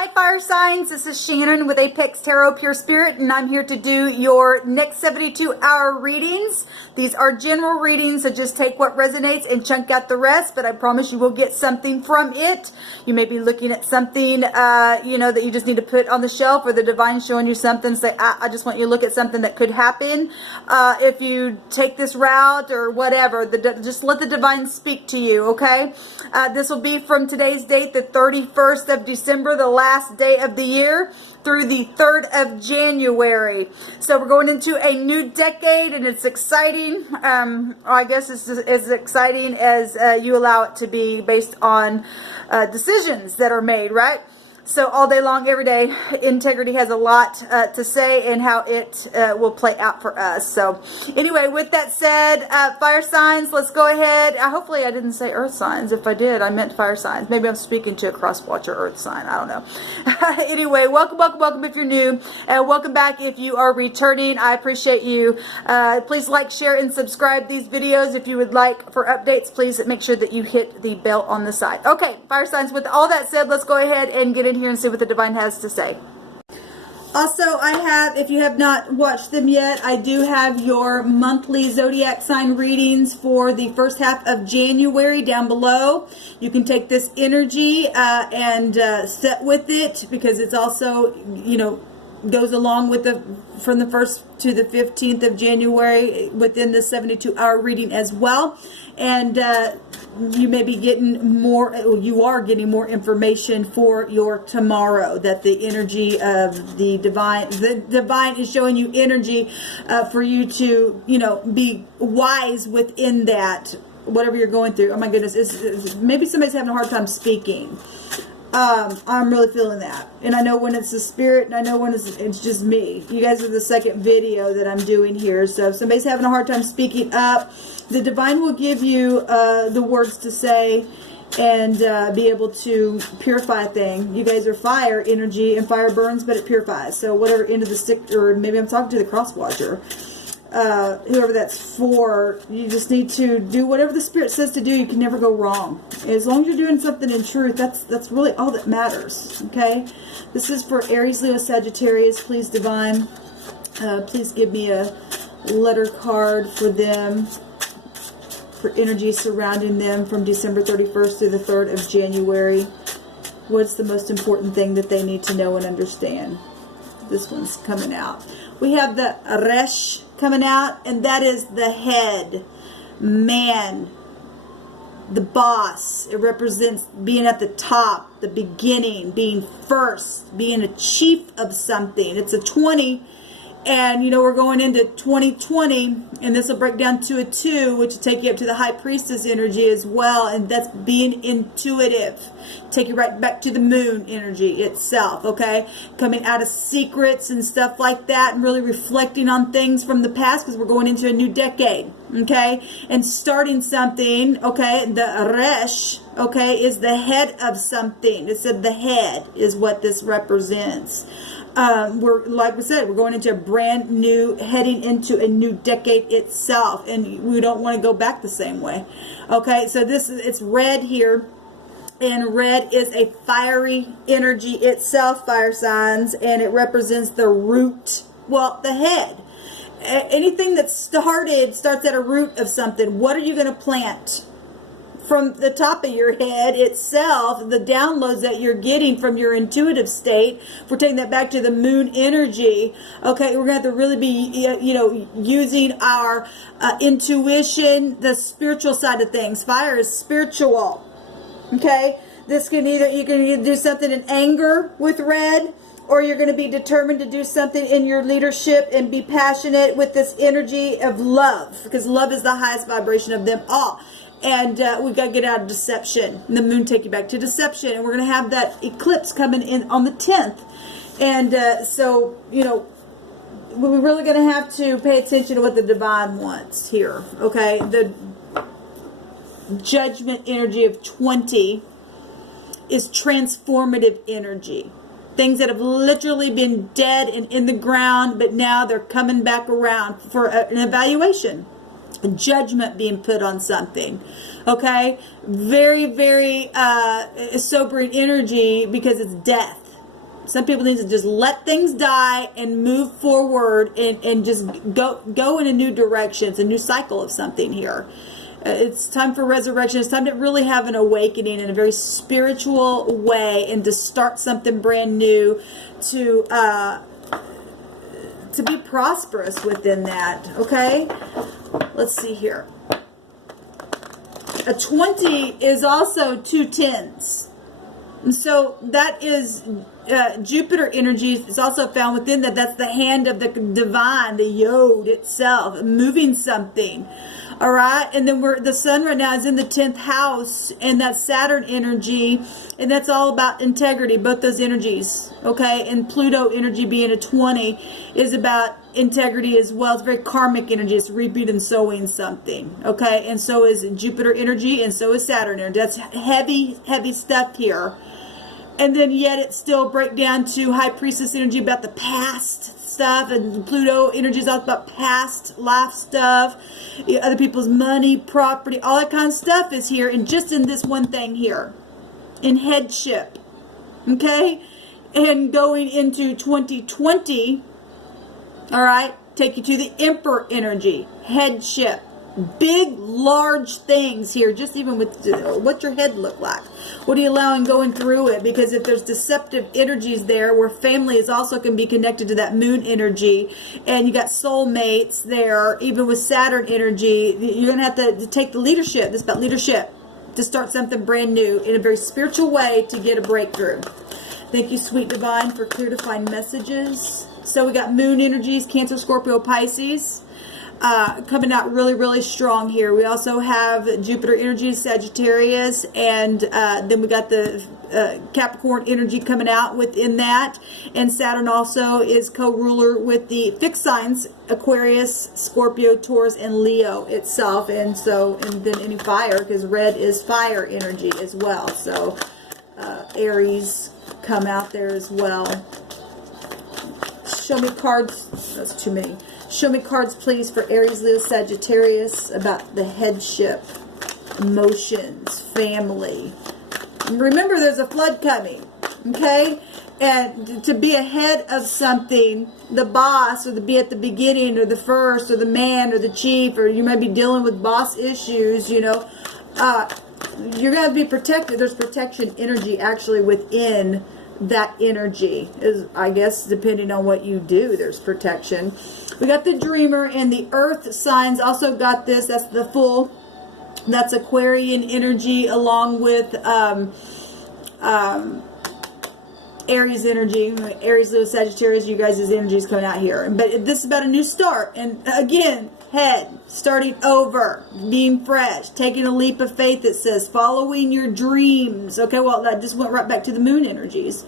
Hi fire signs, this is Shannon with Apex Tarot Pure Spirit, and I'm here to do your next 72-hour readings. These are general readings, so just take what resonates and chunk out the rest, but I promise you will get something from it. You may be looking at something, that you just need to put on the shelf, or the divine showing you something, say, I just want you to look at something that could happen. If you take this route or whatever, just let the divine speak to you, okay? This will be from today's date, the 31st of December, the last day of the year, through the 3rd of January. So we're going into a new decade, and it's exciting. I guess it's as exciting as you allow it to be, based on decisions that are made, right? So all day long, every day, integrity has a lot to say, and how it will play out for us. So anyway, with that said, fire signs, let's go ahead. Hopefully I didn't say earth signs. If I did, I meant fire signs. Maybe I'm speaking to a cross-watcher earth sign. I don't know. Anyway, welcome if you're new. Welcome back if you are returning. I appreciate you. Please like, share, and subscribe these videos. If you would like for updates, please make sure that you hit the bell on the side. Okay, fire signs, with all that said, let's go ahead and get in here and see what the divine has to say. Also, I have, if you have not watched them yet, I do have your monthly zodiac sign readings for the first half of January down below. You can take this energy and set with it, because it's also, goes along with from the 1st to the 15th of January within the 72-hour reading as well. And you may be getting more, you are getting more information for your tomorrow, that the energy of the divine is showing you energy for you to, be wise within that, whatever you're going through. Oh my goodness, maybe somebody's having a hard time speaking. I'm really feeling that, and I know when it's the spirit, and I know when it's just me. You guys are the second video that I'm doing here, so if somebody's having a hard time speaking up, the divine will give you the words to say, and be able to purify a thing. You guys are fire energy, and fire burns, but it purifies. So whatever end of the stick, or maybe I'm talking to the cross-watcher, whoever that's for, you just need to do whatever the spirit says to do. You can never go wrong. As long as you're doing something in truth, that's really all that matters. Okay, this is for Aries, Leo, Sagittarius. Please, divine, please give me a letter card for them, for energy surrounding them from December 31st to the 3rd of January. What's the most important thing that they need to know and understand? This one's coming out. We have the Resh coming out, and that is the head, man, the boss. It represents being at the top, the beginning, being first, being a chief of something. It's a 20, and we're going into 2020, and this will break down to a 2, which will take you up to the high priestess energy as well, and that's being intuitive. Take you right back to the moon energy itself, okay? Coming out of secrets and stuff like that, and really reflecting on things from the past, because we're going into a new decade, okay? And starting something, okay? The Resh, okay, is the head of something. It said the head is what this represents. We're, like we said, we're going into a brand new, heading into a new decade itself, and we don't want to go back the same way. Okay, so it's red here, and red is a fiery energy itself, fire signs, and it represents the root, well, the head. Anything that starts at a root of something. What are you going to plant? From the top of your head itself, the downloads that you're getting from your intuitive state. If we're taking that back to the moon energy, okay, we're going to have to really be, using our intuition, the spiritual side of things. Fire is spiritual, okay? This can you can either do something in anger with red, or you're going to be determined to do something in your leadership and be passionate with this energy of love, because love is the highest vibration of them all. And we've got to get out of deception. And the moon take you back to deception. And we're going to have that eclipse coming in on the 10th. And so, we're really going to have to pay attention to what the divine wants here. Okay? The judgment energy of 20 is transformative energy. Things that have literally been dead and in the ground, but now they're coming back around for an evaluation. A judgment being put on something. Okay? Very, very sobering energy, because it's death. Some people need to just let things die and move forward and just go in a new direction. It's a new cycle of something here. It's time for resurrection. It's time to really have an awakening in a very spiritual way and to start something brand new, to be prosperous within that. Okay, let's see here. A 20 is also 2 10s. And so that is Jupiter energy is also found within that. That's the hand of the divine, the yod itself, moving something. All right, and then the sun right now is in the 10th house, and that's Saturn energy, and that's all about integrity, both those energies, okay? And Pluto energy being a 20 is about integrity as well. It's very karmic energy. It's reaping and sowing something, okay? And so is Jupiter energy, and so is Saturn energy. That's heavy, heavy stuff here. And then yet it still break down to High Priestess energy about the past stuff, and Pluto energy is all about past life stuff, other people's money, property, all that kind of stuff is here, and just in this one thing here, in headship, okay? And going into 2020, all right, take you to the Emperor energy, headship, big, large things here, just even with what your head look like. What are you allowing going through it? Because if there's deceptive energies there, where family is also can be connected to that moon energy, and you got soulmates there, even with Saturn energy, you're going to have to take the leadership. This is about leadership, to start something brand new in a very spiritual way to get a breakthrough. Thank you, Sweet Divine, for clear to find messages. So we got moon energies, Cancer, Scorpio, Pisces. Coming out really, really strong here. We also have Jupiter energy, Sagittarius, and then we got the Capricorn energy coming out within that. And Saturn also is co-ruler with the fixed signs, Aquarius, Scorpio, Taurus, and Leo itself. And then any fire, because red is fire energy as well. So Aries come out there as well. Show me cards. That's too many. Show me cards, please, for Aries, Leo, Sagittarius, about the headship, emotions, family. Remember, there's a flood coming, okay? And to be ahead of something, the boss, or to be at the beginning, or the first, or the man, or the chief, or you might be dealing with boss issues, you know, you're going to be protected. There's protection energy actually within that energy, is, I guess, depending on what you do, there's protection. We got the dreamer, and the earth signs also got this. That's the full, that's Aquarian energy, along with Aries energy. Aries, Leo, Sagittarius, you guys' energy is coming out here. But this is about a new start. And again, head, starting over, being fresh, taking a leap of faith, it says, following your dreams. Okay, well, that just went right back to the moon energies.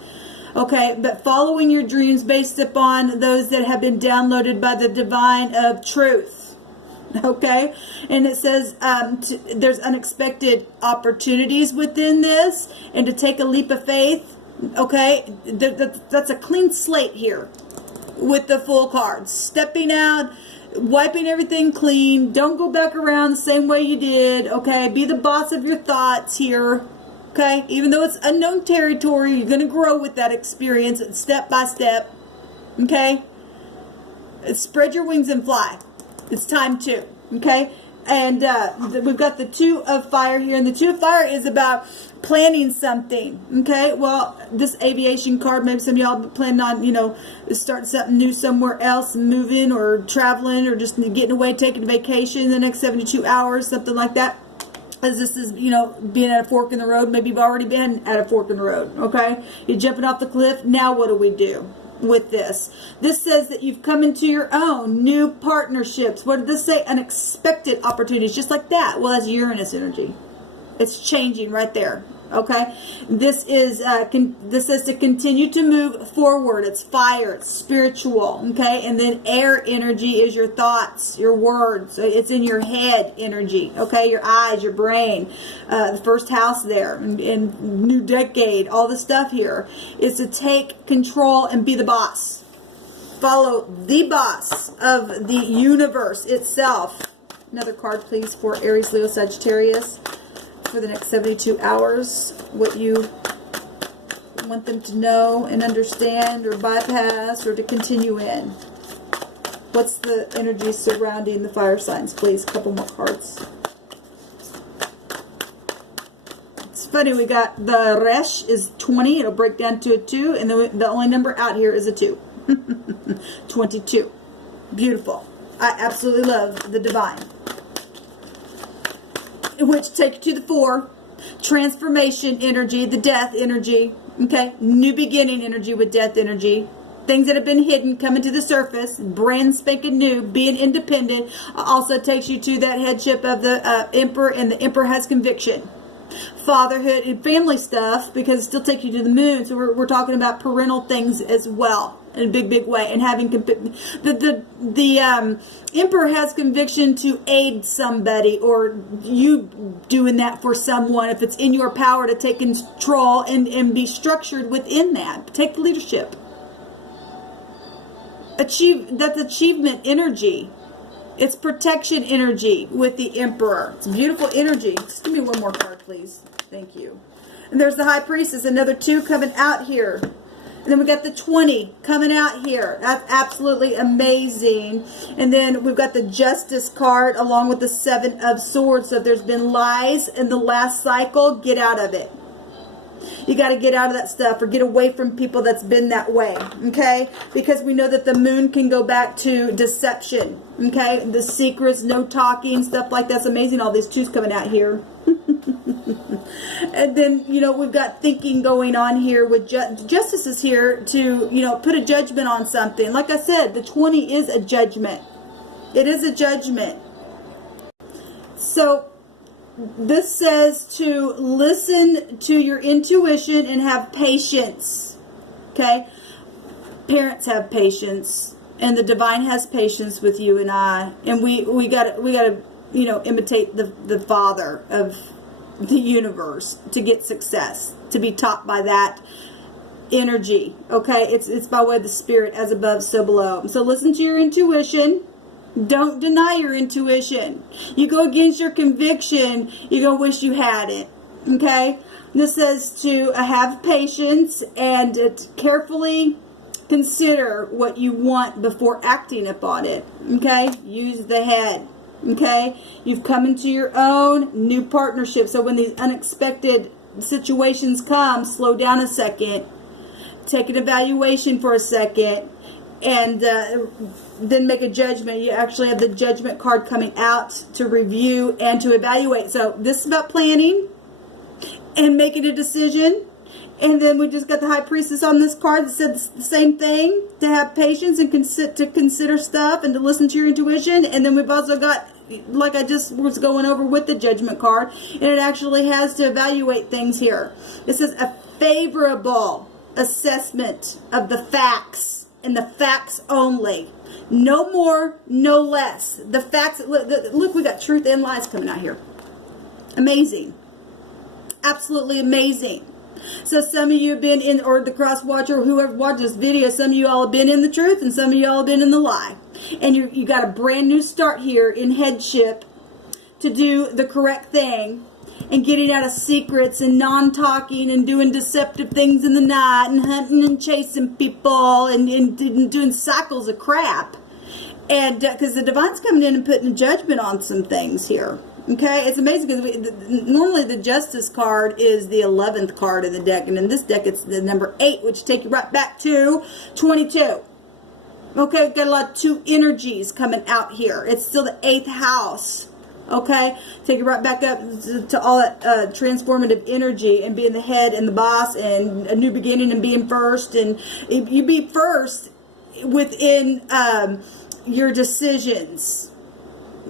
Okay, but following your dreams based upon those that have been downloaded by the divine of truth. Okay, and it says there's unexpected opportunities within this, and to take a leap of faith. Okay, that's a clean slate here with the full cards. Stepping out, wiping everything clean. Don't go back around the same way you did. Okay, be the boss of your thoughts here. Okay, even though it's unknown territory, you're going to grow with that experience step by step. Okay, spread your wings and fly. It's time to. Okay, and we've got the Two of Fire here, and the Two of Fire is about planning something. Okay, well, this aviation card, maybe some of y'all planning on, you know, starting something new somewhere else, moving or traveling or just getting away, taking a vacation in the next 72 hours, something like that. As this is, you know, being at a fork in the road. Maybe you've already been at a fork in the road, okay? You're jumping off the cliff. Now what do we do with this? This says that you've come into your own new partnerships. What did this say? Unexpected opportunities, just like that. Well, that's Uranus energy. It's changing right there. Okay, this is this says to continue to move forward. It's fire, it's spiritual. Okay, and then air energy is your thoughts, your words. So it's in your head energy. Okay, your eyes, your brain, the first house there, and new decade. All the stuff here is to take control and be the boss. Follow the boss of the universe itself. Another card, please, for Aries, Leo, Sagittarius. For the next 72 hours, what you want them to know and understand or bypass or to continue in? What's the energy surrounding the fire signs, please? A couple more cards. It's funny, we got the resh is 20. It'll break down to a 2. And the only number out here is a 2. 22. Beautiful. I absolutely love the divine. Which takes you to the 4. Transformation energy, the death energy. Okay. New beginning energy with death energy. Things that have been hidden coming to the surface. Brand spanking new. Being independent. Also takes you to that headship of the emperor. And the emperor has conviction. Fatherhood and family stuff, because it still takes you to the moon. So we're talking about parental things as well in a big way. And having the emperor has conviction to aid somebody, or you doing that for someone if it's in your power to take control and be structured within that. Take the leadership. That's achievement energy. It's protection energy with the emperor. It's beautiful energy. Just give me one more card, please. Thank you. And there's the high priestess, another 2 coming out here. And then we got the 20 coming out here. That's absolutely amazing. And then we've got the justice card along with the 7 of swords. So if there's been lies in the last cycle, get out of it. You got to get out of that stuff, or get away from people that's been that way, okay? Because we know that the moon can go back to deception, okay? The secrets, no talking, stuff like that's amazing. All these 2s coming out here. And then, you know, we've got thinking going on here with justice is here to, you know, put a judgment on something. Like I said, the 20 is a judgment. It is a judgment. So this says to listen to your intuition and have patience. Okay? Parents have patience, and the divine has patience with you and I. And we got to you know, imitate the father of the universe to get success, to be taught by that energy. Okay? It's by way of the spirit, as above, so below. So listen to your intuition. Don't deny your intuition. You go against your conviction, you're going to wish you had it. Okay? This says to have patience and carefully consider what you want before acting upon it. Okay? Use the head. Okay? You've come into your own new partnership. So when these unexpected situations come, slow down a second. Take an evaluation for a second. And then make a judgment. You actually have the judgment card coming out to review and to evaluate. So this is about planning and making a decision. And then we just got the high priestess on this card that said the same thing, to have patience and to consider stuff and to listen to your intuition. And then we've also got, like I just was going over with the judgment card, and it actually has to evaluate things here. It says a favorable assessment of the facts. And the facts only. No more, no less. The facts. Look, we got truth and lies coming out here. Amazing. Absolutely amazing. So some of you have been in, or the cross watcher, or whoever watched this video, some of you all have been in the truth and some of you all have been in the lie. And you got a brand new start here in headship to do the correct thing. And getting out of secrets and non-talking and doing deceptive things in the night and hunting and chasing people and doing cycles of crap. And because the divine's coming in and putting a judgment on some things here. Okay? It's amazing because normally the justice card is the 11th card in the deck. And in this deck it's the number 8, which take you right back to 22. Okay? We've got a lot of 2 energies coming out here. It's still the 8th house. Okay, take it right back up to all that transformative energy and being the head and the boss and a new beginning and being first. And you be first within your decisions.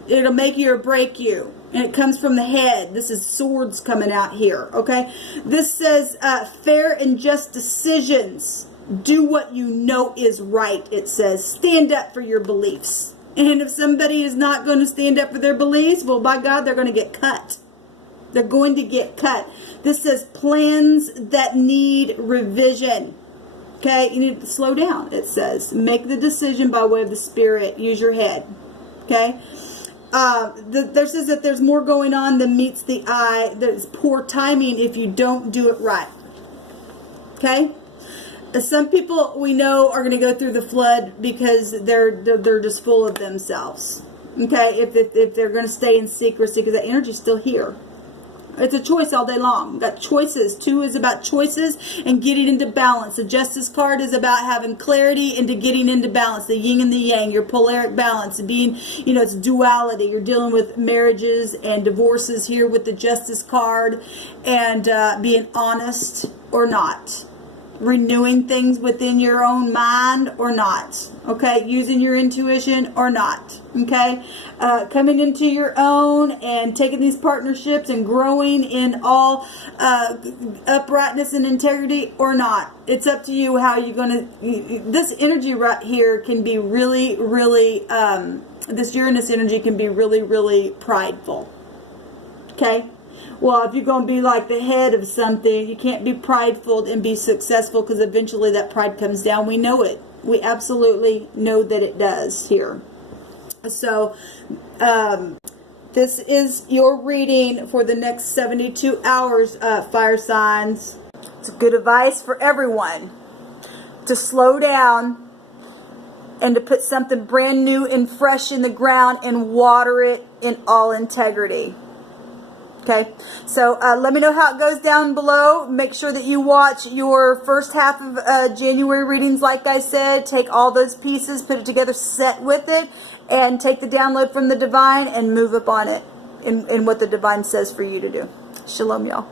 It'll make you or break you. And it comes from the head. This is swords coming out here. Okay, this says fair and just decisions. Do what you know is right. It says stand up for your beliefs. And if somebody is not going to stand up for their beliefs, well, by God, they're going to get cut. They're going to get cut. This says plans that need revision. Okay, you need to slow down, it says. Make the decision by way of the spirit. Use your head. Okay. There says that there's more going on than meets the eye. There's poor timing if you don't do it right. Okay? Some people we know are going to go through the flood because they're just full of themselves. Okay? If they're going to stay in secrecy, because that energy's still here. It's a choice all day long. We've got choices. 2 is about choices and getting into balance. The Justice card is about having clarity into getting into balance. The yin and the yang, your polaric balance. Being, you know, it's duality. You're dealing with marriages and divorces here with the Justice card. And being honest or not. Renewing things within your own mind or not. Okay? Using your intuition or not. Okay? Coming into your own and taking these partnerships and growing in all uprightness and integrity or not. It's up to you how you're going to... This energy right here can be really, really... this Uranus energy can be really, really prideful. Okay? Well, if you're going to be like the head of something, you can't be prideful and be successful, because eventually that pride comes down. We know it. We absolutely know that it does here. So, this is your reading for the next 72 hours, fire signs. It's good advice for everyone to slow down and to put something brand new and fresh in the ground and water it in all integrity. Okay, so let me know how it goes down below. Make sure that you watch your first half of January readings, like I said. Take all those pieces, put it together, set with it, and take the download from the divine and move up on it in what the divine says for you to do. Shalom, y'all.